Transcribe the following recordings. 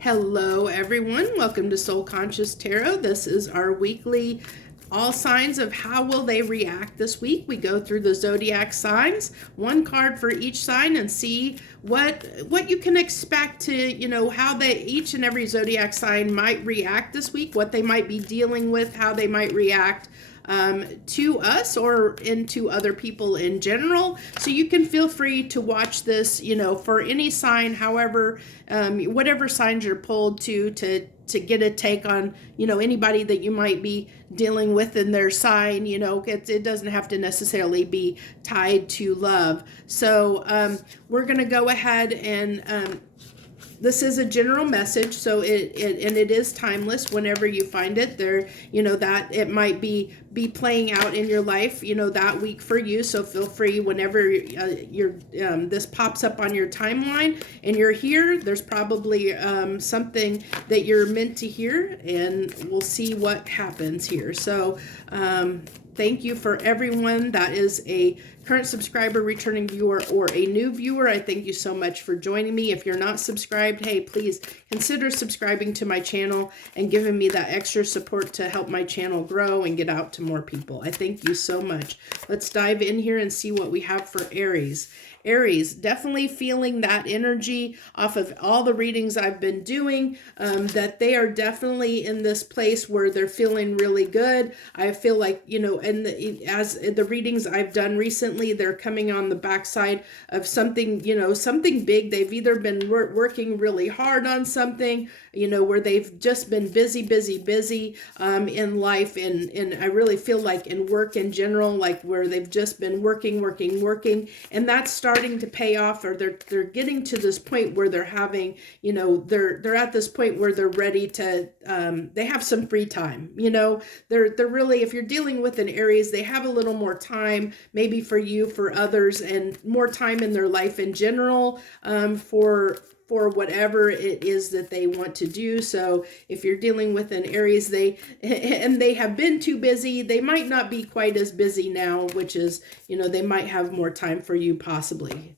Hello, everyone. Welcome to Soul Conscious Tarot. This is our weekly all signs of how will they react this week. We go through the zodiac signs, one card for each sign, and see what you can expect to, how they each and every zodiac sign might react this week, what they might be dealing with, how they might react to us or into other people in general. So you can feel free to watch this, for any sign, however, whatever signs you're pulled to get a take on, anybody that you might be dealing with in their sign. It doesn't have to necessarily be tied to love. So we're going to go ahead and this is a general message, so it is timeless. Whenever you find it there, that it might be playing out in your life, that week for you. So feel free whenever this pops up on your timeline and you're here. There's probably something that you're meant to hear, and we'll see what happens here. So thank you for everyone that is a current subscriber, returning viewer, or a new viewer. I thank you so much for joining me. If you're not subscribed, hey, please consider subscribing to my channel and giving me that extra support to help my channel grow and get out to more people. I thank you so much. Let's dive in here and see what we have for Aries. Aries, definitely feeling that energy off of all the readings I've been doing, that they are definitely in this place where they're feeling really good. I feel like, and as the readings I've done recently, they're coming on the backside of something, something big. They've either been working really hard on something, where they've just been busy in life. And I really feel like in work in general, like where they've just been working. And that's starting to pay off, or they're getting to this point where they're having, they're at this point where they're ready to, they have some free time, they're really, if you're dealing with an Aries, they have a little more time, maybe for you, for others, and more time in their life in general, for whatever it is that they want to do. So if you're dealing with an Aries, they have been too busy, they might not be quite as busy now, which is, they might have more time for you possibly.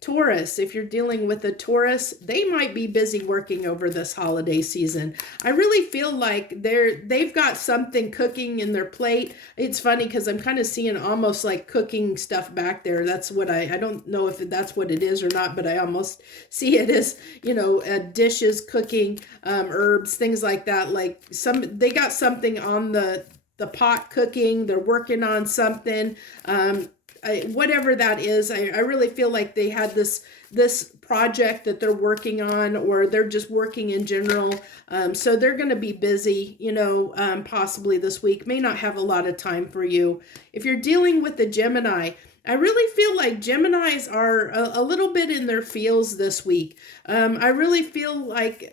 Taurus, if you're dealing with a Taurus, they might be busy working over this holiday season. I really feel like they've got something cooking in their plate. It's funny because I'm kind of seeing almost like cooking stuff back there. That's what I don't know if that's what it is or not, but I almost see it as, dishes, cooking, herbs, things like that. Like they got something on the pot cooking. They're working on something. Whatever that is, I really feel like they had this project that they're working on, or they're just working in general. So they're going to be busy, possibly this week. May not have a lot of time for you. If you're dealing with the Gemini, I really feel like Geminis are a little bit in their feels this week. I really feel like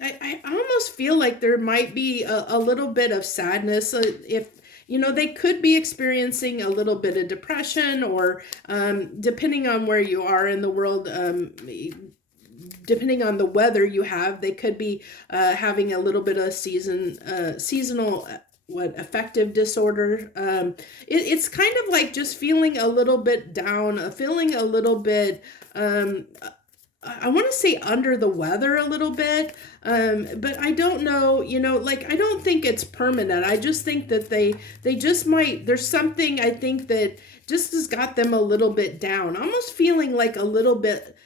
I almost feel like there might be a little bit of sadness if they could be experiencing a little bit of depression, or depending on where you are in the world, depending on the weather you have, they could be having a little bit of seasonal affective disorder. It's kind of like just feeling a little bit down, feeling a little bit I want to say under the weather a little bit, but I don't know, I don't think it's permanent. I just think that they just might, there's something I think that just has got them a little bit down, almost feeling like a little bit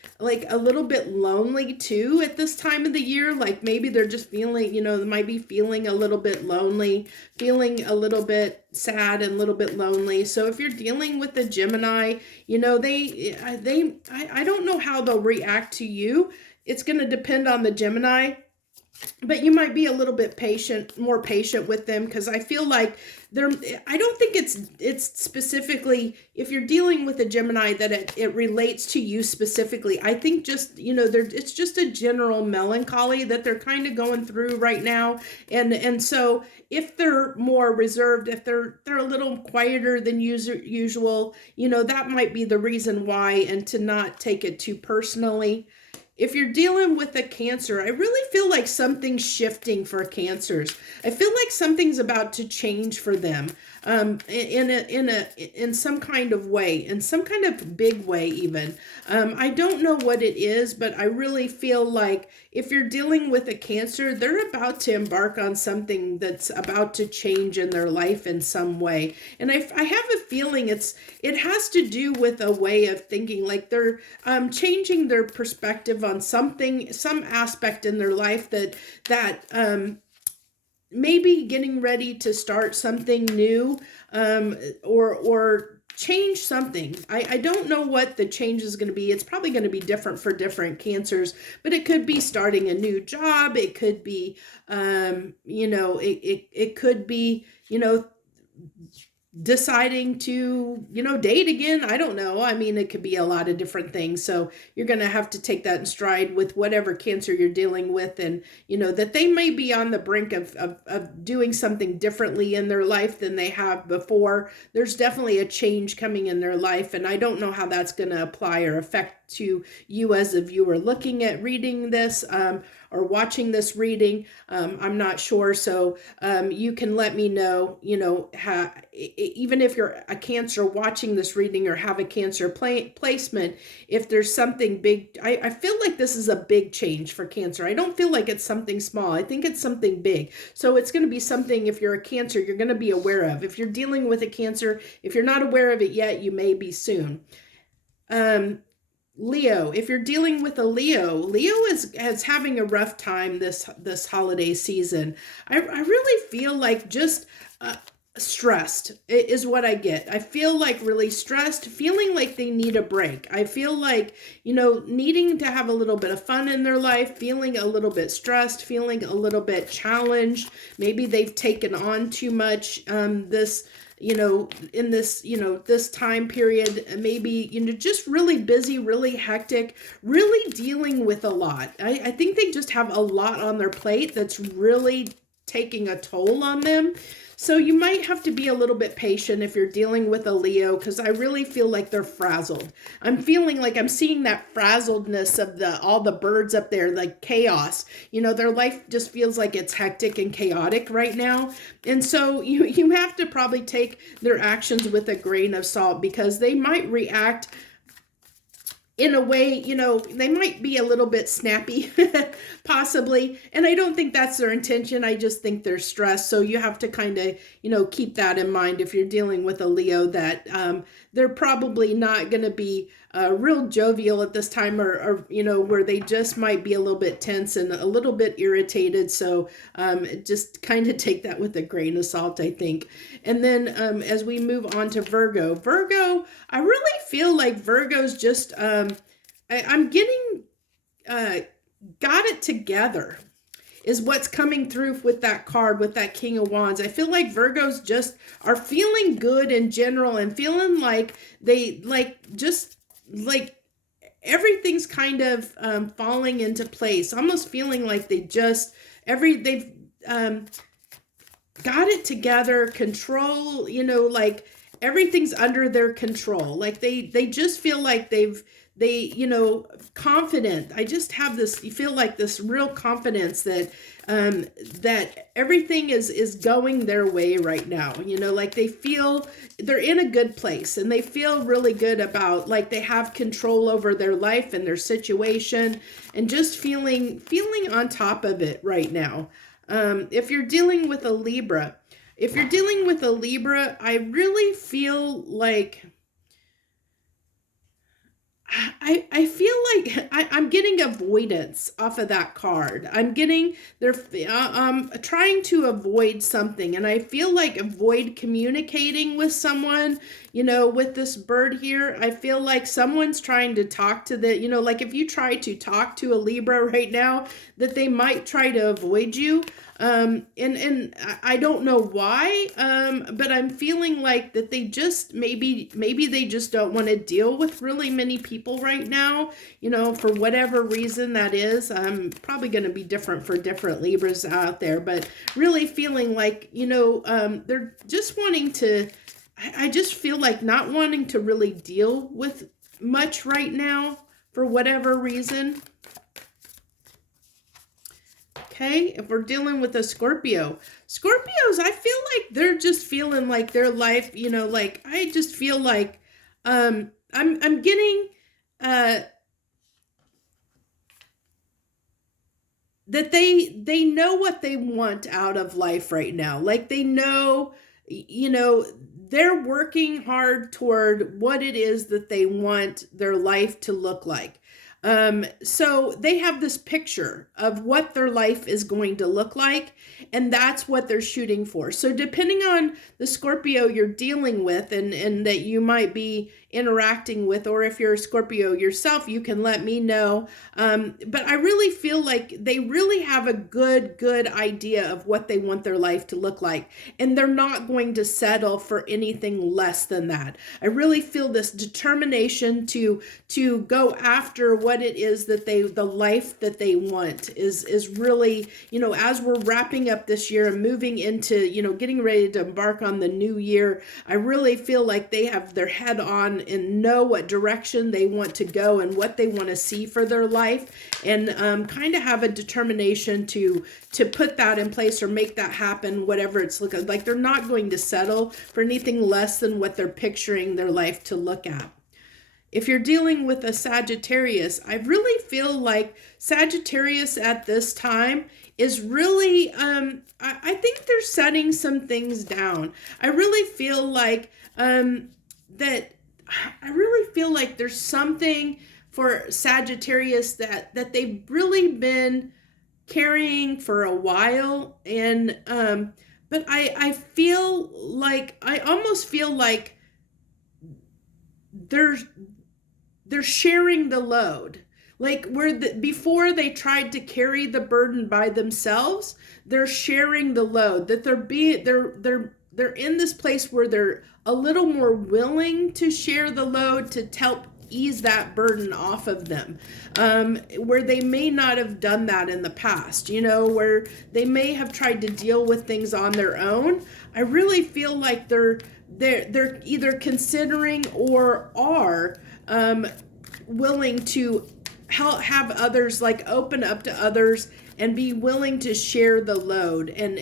lonely too at this time of the year. Like maybe they're just feeling, they might be feeling a little bit lonely, feeling a little bit sad and a little bit lonely. So if you're dealing with the Gemini, I don't know how they'll react to you. It's going to depend on the Gemini, but you might be a little bit more patient with them, because I feel like I don't think it's specifically, if you're dealing with a Gemini, that it relates to you specifically. I think just, it's just a general melancholy that they're kind of going through right now. And so if they're more reserved, if they're a little quieter than usual, that might be the reason why, and to not take it too personally. if you're dealing with a Cancer, I really feel like something's shifting for Cancers. I feel like something's about to change for them, in some kind of way, in some kind of big way even. I don't know what it is, but I really feel like if you're dealing with a Cancer, they're about to embark on something that's about to change in their life in some way. And I have a feeling it has to do with a way of thinking, like they're changing their perspective on something, some aspect in their life that maybe getting ready to start something new, or change something. I don't know what the change is going to be. It's probably going to be different for different Cancers, but it could be starting a new job. It could be, it could be, deciding to, date again. I don't know. I mean, it could be a lot of different things. So you're going to have to take that in stride with whatever Cancer you're dealing with. And, that they may be on the brink of doing something differently in their life than they have before. There's definitely a change coming in their life. And I don't know how that's going to apply or affect to you as a viewer looking at reading this, or watching this reading. I'm not sure. So you can let me know, even if you're a Cancer watching this reading or have a Cancer placement, if there's something big. I feel like this is a big change for Cancer. I don't feel like it's something small. I think it's something big. So it's going to be something, if you're a Cancer, you're going to be aware of. If you're dealing with a Cancer, if you're not aware of it yet, you may be soon. Leo, if you're dealing with a Leo is having a rough time this holiday season. I really feel like just stressed is what I get. I feel like really stressed, feeling like they need a break. I feel like, needing to have a little bit of fun in their life, feeling a little bit stressed, feeling a little bit challenged. Maybe they've taken on too much in this, this time period, maybe, just really busy, really hectic, really dealing with a lot. I think they just have a lot on their plate that's really taking a toll on them. So you might have to be a little bit patient if you're dealing with a Leo, because I really feel like they're frazzled. I'm feeling like I'm seeing that frazzledness of all the birds up there, like chaos. Their life just feels like it's hectic and chaotic right now. And so you have to probably take their actions with a grain of salt, because they might react in a way, they might be a little bit snappy, possibly. And I don't think that's their intention. I just think they're stressed. So you have to kind of, keep that in mind if you're dealing with a Leo, that they're probably not going to be real jovial at this time, or where they just might be a little bit tense and a little bit irritated. So just kind of take that with a grain of salt, I think. And then as we move on to Virgo, I really feel like Virgo's just, I'm getting, got it together is what's coming through with that card, with that King of Wands. I feel like Virgos just are feeling good in general, and feeling like they just everything's kind of falling into place, almost feeling like they've got it together, control, everything's under their control. Like they just feel like confident. I just have this, you feel like this real confidence that that everything is going their way right now. Like they feel they're in a good place, and they feel really good about, like, they have control over their life and their situation, and just feeling on top of it right now. If you're dealing with a Libra, I really feel like I feel like I'm getting avoidance off of that card. I'm trying to avoid something, and I feel like avoid communicating with someone. With this bird here, I feel like someone's trying to talk to like if you try to talk to a Libra right now, that they might try to avoid you. And I don't know why, but I'm feeling like that they just, maybe they just don't want to deal with really many people right now, for whatever reason that is. Probably going to be different for different Libras out there, but really feeling like, they're just wanting to, I just feel like not wanting to really deal with much right now for whatever reason. Okay, if we're dealing with a Scorpios, I feel like they're just feeling like their life, like I just feel like I'm getting that they know what they want out of life right now. Like they know, they're working hard toward what it is that they want their life to look like. So they have this picture of what their life is going to look like, and that's what they're shooting for. So depending on the Scorpio you're dealing with and that you might be interacting with, or if you're a Scorpio yourself, you can let me know. But I really feel like they really have a good idea of what they want their life to look like, and they're not going to settle for anything less than that. I really feel this determination to go after what it is that the life that they want is really, as we're wrapping up this year and moving into, getting ready to embark on the new year. I really feel like they have their head on and know what direction they want to go and what they want to see for their life, and kind of have a determination to put that in place or make that happen, whatever it's looking like. They're not going to settle for anything less than what they're picturing their life to look at. If you're dealing with a Sagittarius, I really feel like Sagittarius at this time is really, I think they're setting some things down. I really feel like there's something for Sagittarius that they've really been carrying for a while. And, but I almost feel like they're sharing the load. Like before they tried to carry the burden by themselves, they're sharing the load. That they're in this place where they're a little more willing to share the load to help ease that burden off of them, where they may not have done that in the past, where they may have tried to deal with things on their own. I really feel like they're either considering or are willing to have others, like open up to others and be willing to share the load and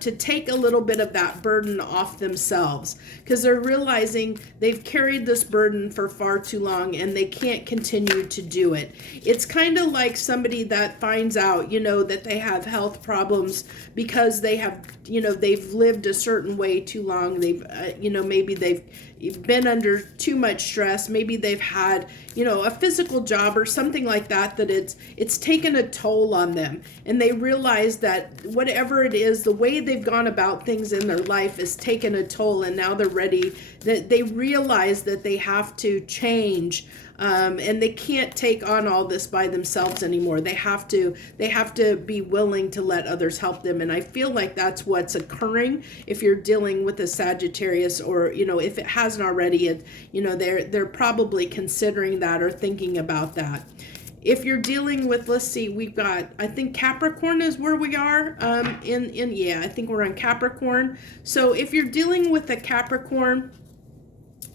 to take a little bit of that burden off themselves, because they're realizing they've carried this burden for far too long and they can't continue to do it. It's kind of like somebody that finds out, that they have health problems because they have, they've lived a certain way too long. They've, maybe they've been under too much stress. Maybe they've had, a physical job or something like that it's taken a toll on them, and they realize that whatever it is, the way they've gone about things in their life is taken a toll, and now they're ready, that they realize that they have to change, and they can't take on all this by themselves anymore. They have to be willing to let others help them. And I feel like that's what's occurring if you're dealing with a Sagittarius, or if it hasn't already, they're probably considering that or thinking about that. If you're dealing with, let's see, we've got, I think Capricorn is where we are, I think we're on Capricorn. So if you're dealing with a Capricorn,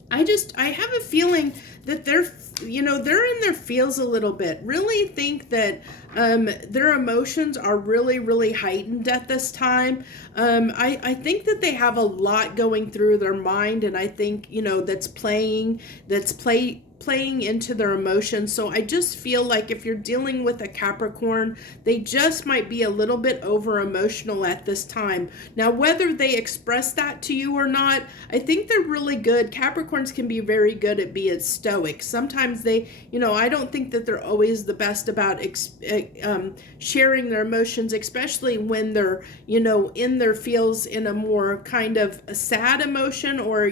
I have a feeling that they're in their feels a little bit. Really think that their emotions are really, really heightened at this time. I think that they have a lot going through their mind, and I think, that's playing into their emotions. So I just feel like if you're dealing with a Capricorn, they just might be a little bit over emotional at this time. Now, whether they express that to you or not, I think they're really good. Capricorns can be very good at being stoic. Sometimes they, I don't think that they're always the best about sharing their emotions, especially when they're, in their feels in a more kind of a sad emotion, or,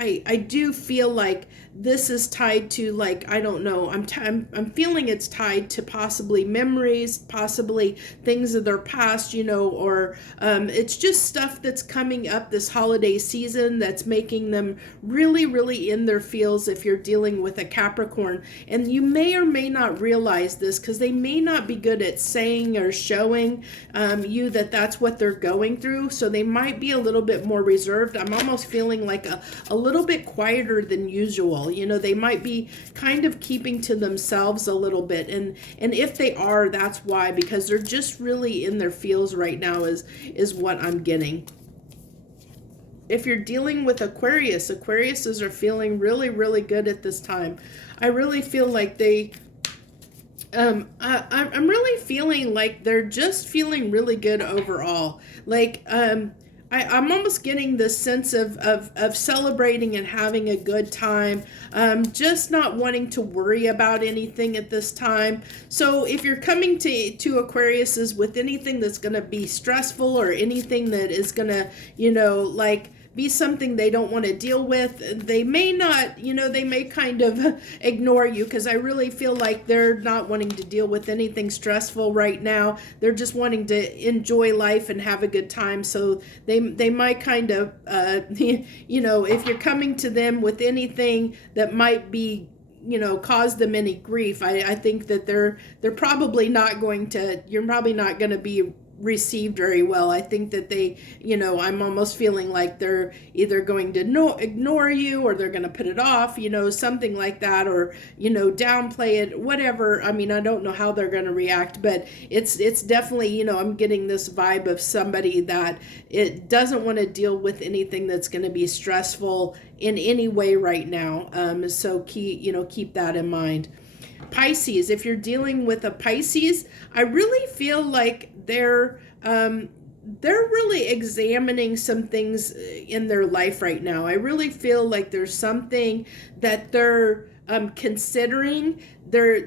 I do feel like this is tied to, like, I don't know, I'm feeling it's tied to possibly memories, possibly things of their past, or it's just stuff that's coming up this holiday season that's making them really, really in their feels if you're dealing with a Capricorn. And you may or may not realize this, because they may not be good at saying or showing you that that's what they're going through. So they might be a little bit more reserved. I'm almost feeling like a little little bit quieter than usual. You know, they might be kind of keeping to themselves a little bit. And if they are, that's why, because they're just really in their feels right now is what I'm getting. If you're dealing with Aquariuses are feeling really, really good at this time. I really feel like they... I'm really feeling like they're just feeling really good overall. Like, I'm almost getting this sense of celebrating and having a good time, just not wanting to worry about anything at this time. So if you're coming to Aquariuses with anything that's going to be stressful or anything that is going to, you know, like, be something they don't want to deal with, they may not, you know, they may kind of ignore you, because I really feel like they're not wanting to deal with anything stressful right now. They're just wanting to enjoy life and have a good time. So they might kind of, you know, if you're coming to them with anything that might be, you know, cause them any grief, I think that they're probably not going to, you're probably not going to be received very well. I think that they, you know, I'm almost feeling like they're either going to ignore you, or they're going to put it off, you know, something like that, or, you know, downplay it, whatever. I mean, I don't know how they're going to react, but it's definitely, you know, I'm getting this vibe of somebody that it doesn't want to deal with anything that's going to be stressful in any way right now. So keep that in mind. Pisces, if you're dealing with a Pisces, I really feel like they're really examining some things in their life right now. I really feel like there's something that they're considering.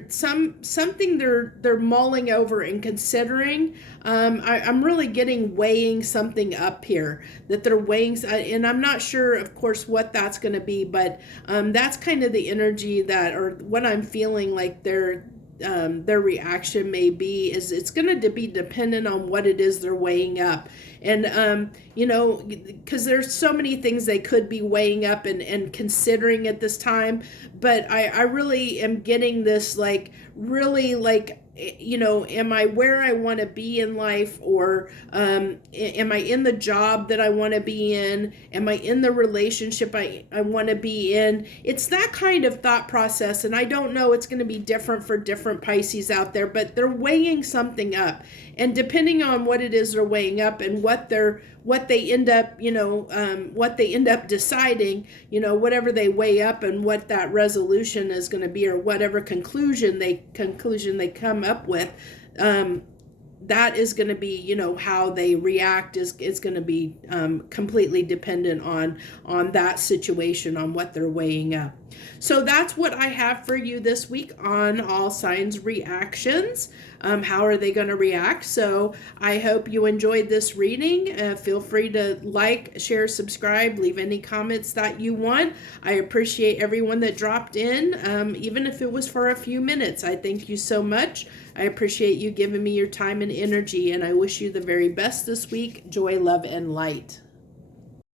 Something they're mulling over and considering. I'm really getting weighing something up here, that they're weighing, and I'm not sure, of course, what that's going to be, but that's kind of the energy that, or what I'm feeling like their reaction may be, is it's going to be dependent on what it is they're weighing up. And, you know, because there's so many things they could be weighing up and considering at this time. But I really am getting this, like, really, like, you know, am I where I want to be in life, or am I in the job that I want to be in? Am I in the relationship I want to be in? It's that kind of thought process, and I don't know, it's going to be different for different Pisces out there, but they're weighing something up, and depending on what it is they're weighing up and what they end up, you know, what they end up deciding, you know, whatever they weigh up and what that resolution is going to be, or whatever conclusion they come up with, that is going to be, you know, how they react is going to be completely dependent on that situation, on what they're weighing up. So that's what I have for you this week on All Signs reactions. How are they going to react? So I hope you enjoyed this reading. Feel free to like, share, subscribe, leave any comments that you want. I appreciate everyone that dropped in, even if it was for a few minutes. I thank you so much. I appreciate you giving me your time and energy, and I wish you the very best this week. Joy, love, and light.